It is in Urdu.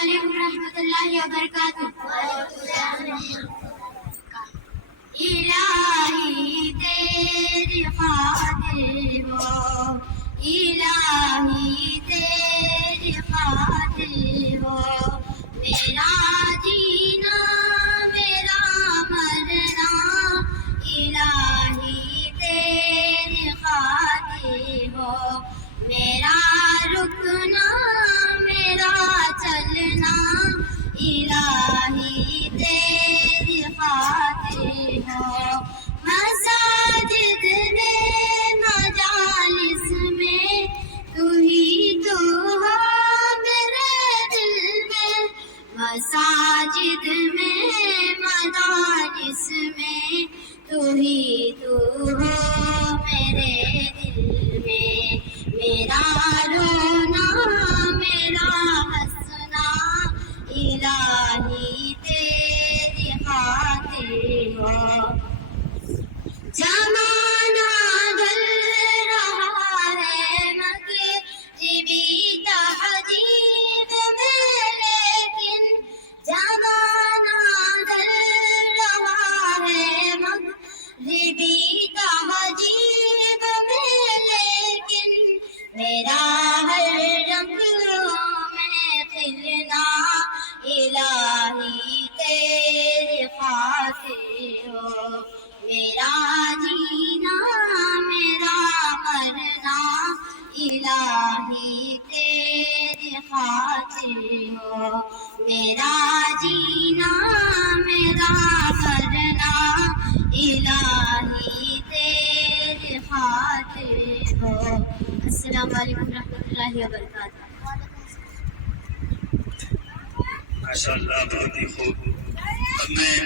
علیکم ورحمۃ اللہ وبرکاتہ۔ الہی تیری خاطر ہو، الہی تیری خاطر ہو، میرا جینا میرا مرنا، الہی تیری خاطر ہو، میرا رکنا میرا چلنا، الہی تیری خاطر ہو، مساجد میں مجالس میں تو ہی تو ہو میرے دل میں، مساجد میں مجالس میں تو ہی تو ہو میرے دل میں، میرا رونا میرا ہنسنا، الہی تیری خاطر ہو، زمانہ ڈل رہا ہے مغربی تہذیب میں، لیکن زمانہ ڈل رہا ہے مغربی تہذیب میں، لیکن میرا ہر رنگ میں کھلنا، الہی تیری خاطر ہو، میرا جینا میرا مرنا، الہی تیری خاطر ہو، میرا جینا میرا مرنا، الہی تیری خاطر ہو۔ السلام علیکم ورحمۃ اللہ وبرکاتہ۔ ماشاء اللہ، بہت ہی خوب۔ اب میں